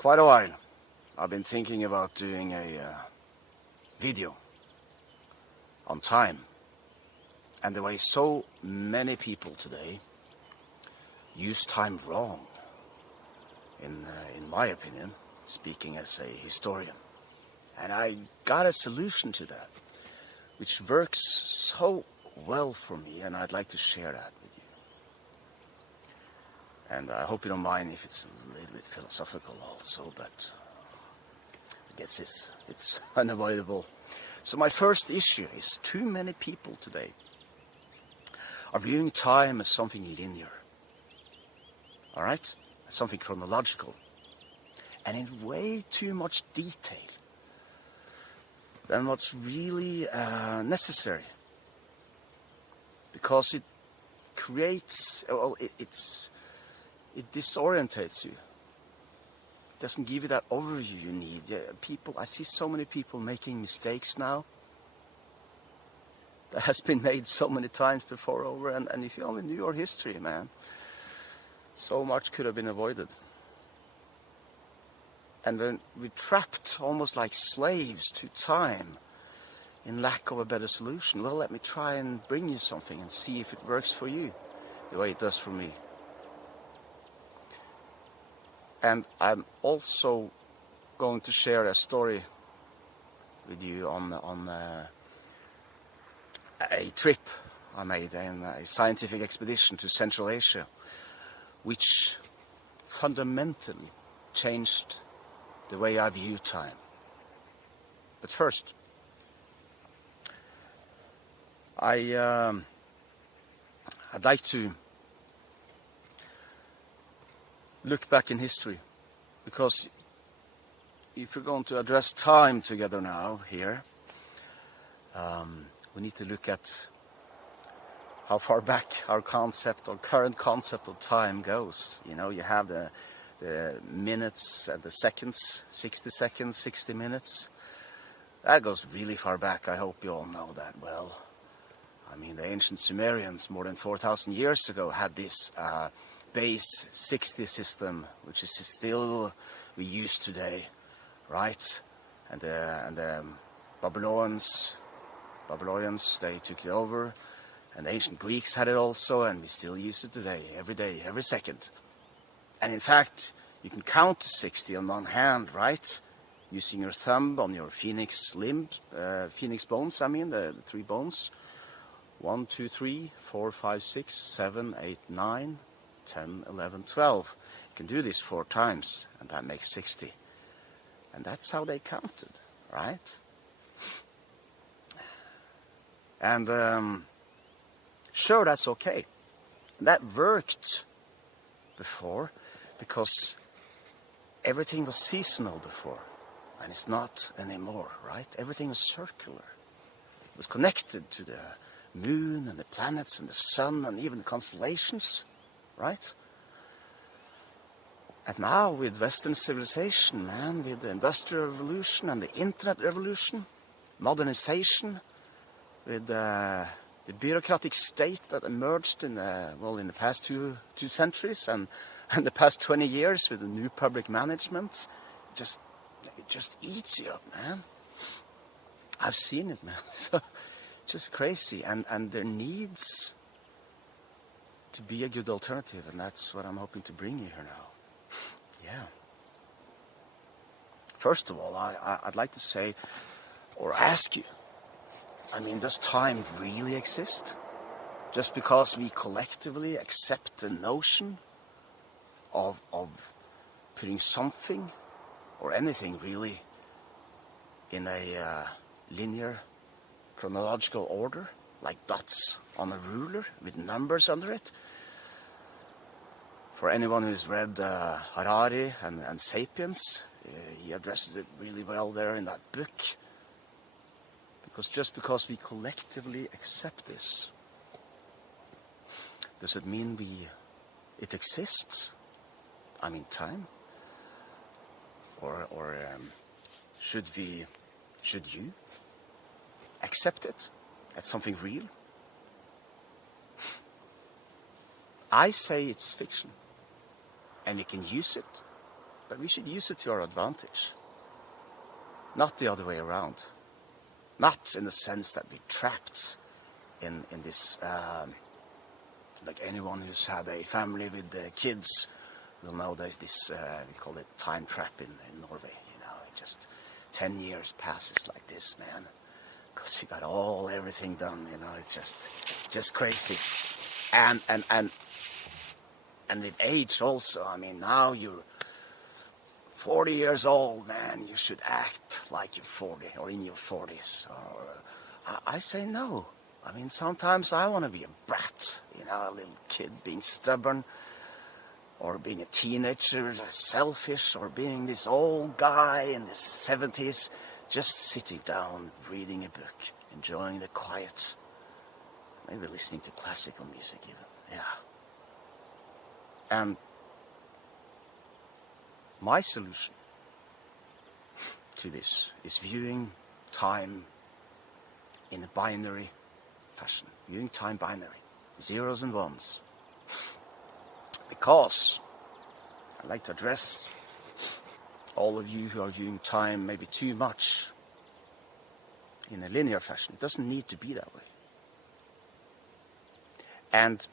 quite a while, I've been thinking about doing a video on time and the way so many people today use time wrong, in my opinion, speaking as a historian. And I got a solution to that, which works so well for me, and I'd like to share that with you. And I hope you don't mind if it's a little bit philosophical also, but I guess it's unavoidable. So my first issue is too many people today are viewing time as something linear. All right? As something chronological. And in way too much detail than what's really necessary. Because it creates, well, it disorientates you. It doesn't give you that overview you need. I see so many people making mistakes now that has been made so many times before over, and if you only knew your history, man, so much could have been avoided. And then we're trapped almost like slaves to time in lack of a better solution. Well, let me try and bring you something and see if it works for you the way it does for me. And I'm also going to share a story with you on a trip I made in a scientific expedition to Central Asia, which fundamentally changed the way I view time. But first, I'd like to look back in history, because if we're going to address time together now here, we need to look at how far back our current concept of time goes. You know, you have the minutes and the seconds, 60 seconds, 60 minutes. That goes really far back. I hope you all know that well. I mean, the ancient Sumerians, more than 4,000 years ago, had this base 60 system, which is still we use today, right? And the Babylonians, they took it over, and the ancient Greeks had it also, and we still use it today, every second. And in fact, you can count to 60 on one hand, right? Using your thumb on your phoenix bones, the 3 bones. 1, 2, 3, 4, 5, 6, 7, 8, 9, 10, 11, 12. You can do this 4 times, and that makes 60. And that's how they counted, right? And sure, that's okay. That worked before, because everything was seasonal before, and it's not anymore, right? Everything was circular. It was connected to the moon and the planets and the sun and even the constellations, right? And now with Western civilization, man, with the Industrial Revolution and the Internet Revolution, modernization, with the bureaucratic state that emerged in the past two centuries and the past 20 years with the new public management, it just eats you up, man. I've seen it, man. So, just crazy, and there needs to be a good alternative, and that's what I'm hoping to bring you here now. Yeah. First of all, I'd like to say, or ask you, does time really exist? Just because we collectively accept the notion of putting something, or anything really, in a linear chronological order, like dots on a ruler with numbers under it. For anyone who's read Harari and Sapiens, he addresses it really well there in that book. Because just because we collectively accept this, does it mean it exists? Time? Or should you accept it as something real? I say it's fiction, and you can use it But we should use it to our advantage. Not the other way around. Not in the sense that we're trapped in this, like anyone who's had a family with kids will know there's this, we call it time trap in Norway. You know, it just 10 years passes like this, man. Because you got everything done, you know, it's just crazy. And with age also, I mean, now you're 40 years old, man, you should act like you're 40 or in your 40s. Or I say no. I mean, sometimes I want to be a brat, you know, a little kid being stubborn, or being a teenager, selfish, or being this old guy in his 70s, just sitting down, reading a book, enjoying the quiet, maybe listening to classical music even, yeah. And my solution to this is viewing time in a binary fashion, viewing time binary, zeros and ones. Because I'd like to address all of you who are viewing time maybe too much in a linear fashion. It doesn't need to be that way. And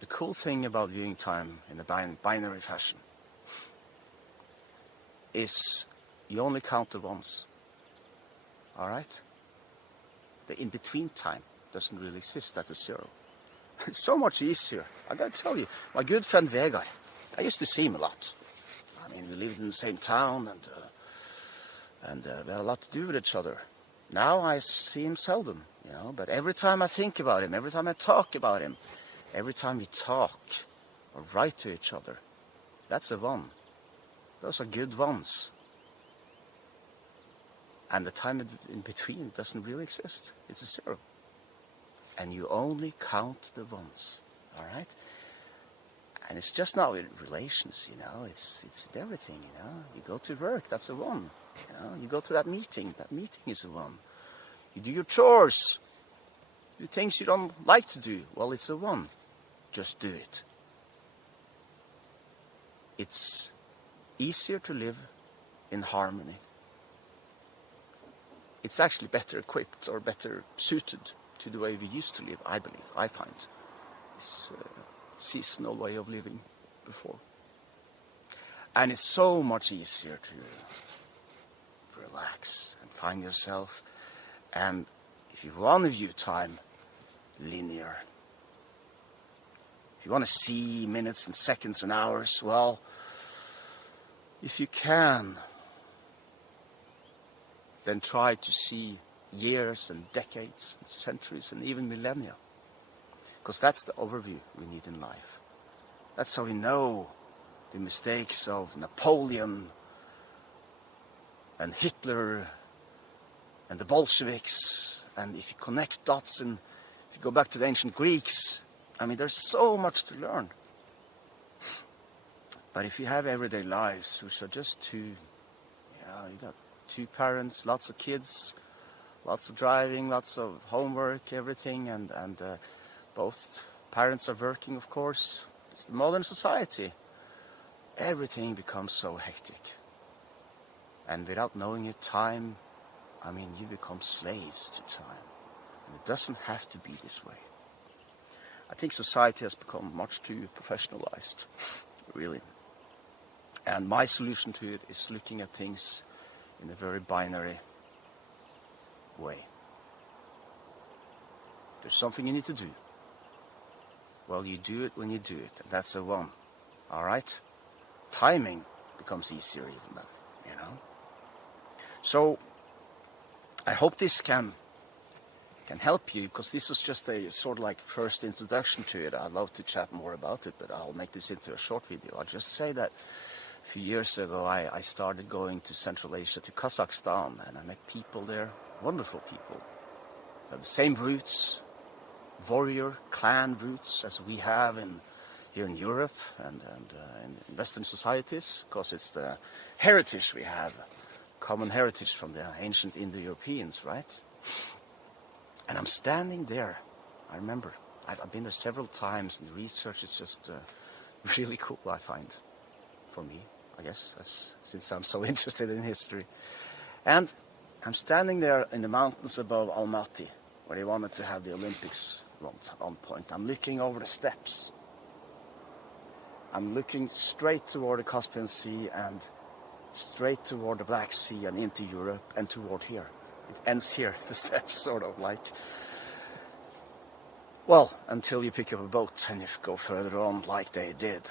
the cool thing about viewing time in a binary fashion is you only count the ones. Alright? The in-between time doesn't really exist, that's a zero. It's so much easier. I gotta tell you, my good friend Vegard, I used to see him a lot. I mean, we lived in the same town and we had a lot to do with each other. Now I see him seldom, you know, but every time I think about him, every time I talk about him, every time we talk or write to each other, that's a one. Those are good ones. And the time in between doesn't really exist. It's a zero. And you only count the ones, all right? And it's just not with relations, you know, it's with everything, you know. You go to work, that's a one, you know. You go to that meeting is a one. You do your chores, do things you don't like to do, well, it's a one. Just do it. It's easier to live in harmony. It's actually better equipped or better suited to the way we used to live, I believe, I find. This seasonal way of living before. And it's so much easier to relax and find yourself. And if you want to view time linear, if you want to see minutes and seconds and hours, well, if you can, then try to see years and decades and centuries and even millennia. Because that's the overview we need in life. That's how we know the mistakes of Napoleon and Hitler and the Bolsheviks. And if you connect dots and if you go back to the ancient Greeks, I mean, there's so much to learn. But if you have everyday lives, which are just two, you know, you got two parents, lots of kids, lots of driving, lots of homework, everything, and both parents are working, of course. It's the modern society. Everything becomes so hectic. And without knowing your time, I mean, you become slaves to time. And it doesn't have to be this way. I think society has become much too professionalized, really. And my solution to it is looking at things in a very binary way. If there's something you need to do, well, you do it when you do it, and that's a one. All right? Timing becomes easier even then, you know? So, I hope this can help you, because this was just a sort of like first introduction to it. I'd love to chat more about it, but I'll make this into a short video. I'll just say that a few years ago I started going to Central Asia, to Kazakhstan, and I met people there, wonderful people. They have the same roots, warrior clan roots as we have here in Europe and in Western societies, because it's the heritage we have, common heritage from the ancient Indo-Europeans, right? And I'm standing there. I remember, I've been there several times, and the research is just really cool, I find, for me, I guess, since I'm so interested in history. And I'm standing there in the mountains above Almaty, where they wanted to have the Olympics one point. I'm looking over the steppes. I'm looking straight toward the Caspian Sea and straight toward the Black Sea and into Europe and toward here. It ends here, the steps, sort of like. Well, until you pick up a boat and you go further on like they did.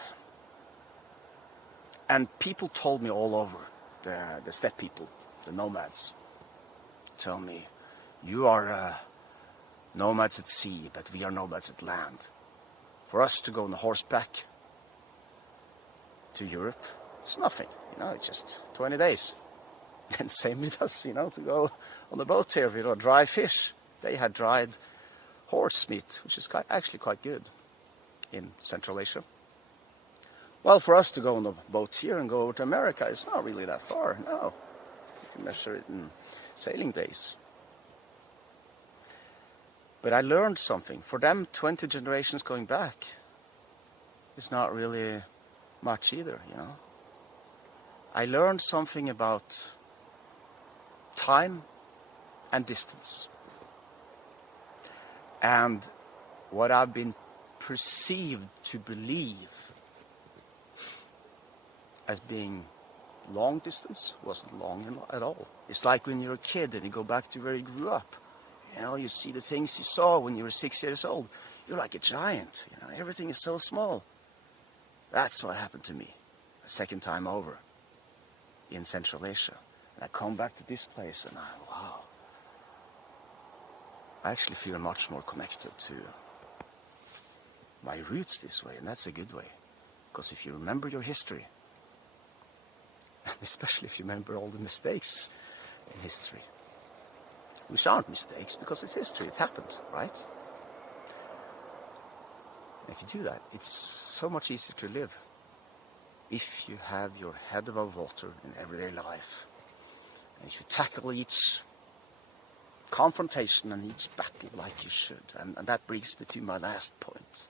And people told me all over, the steppe people, the nomads, tell me, you are nomads at sea, but we are nomads at land. For us to go on horseback to Europe, it's nothing, it's just 20 days. And same with us, to go on the boat here, dry fish. They had dried horse meat, which is actually quite good in Central Asia. Well, for us to go on the boat here and go over to America, it's not really that far, no. You can measure it in sailing days. But I learned something. For them, 20 generations going back is not really much either, I learned something about time and distance. And what I've been perceived to believe as being long distance wasn't long at all. It's like when you're a kid and you go back to where you grew up. You see the things you saw when you were 6 years old. You're like a giant, everything is so small. That's what happened to me a second time over in Central Asia. And I come back to this place and wow. I actually feel much more connected to my roots this way, and that's a good way. Because if you remember your history, especially if you remember all the mistakes in history, which aren't mistakes because it's history, it happened, right? And if you do that, it's so much easier to live if you have your head above water in everyday life. And if you tackle each confrontation and each battle like you should. And that brings me to my last point.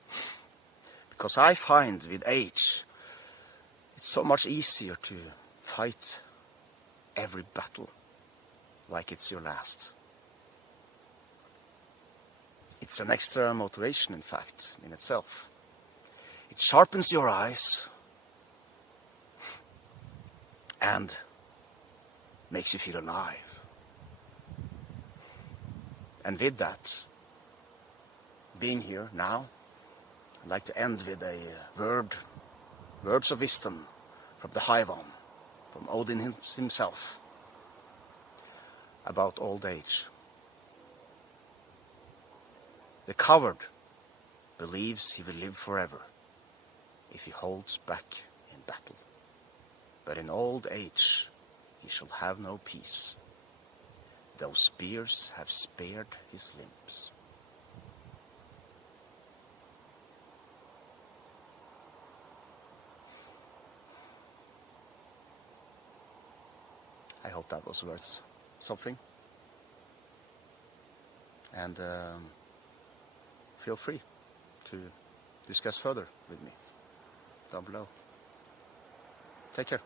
Because I find with age, it's so much easier to fight every battle like it's your last. It's an extra motivation, in fact, in itself. It sharpens your eyes and makes you feel alive. And with that, being here now, I'd like to end with a words of wisdom from the High One, from Odin himself, about old age. The coward believes he will live forever if he holds back in battle. But in old age he shall have no peace, though spears have spared his limbs. I hope that was worth something. And feel free to discuss further with me down below. Take care.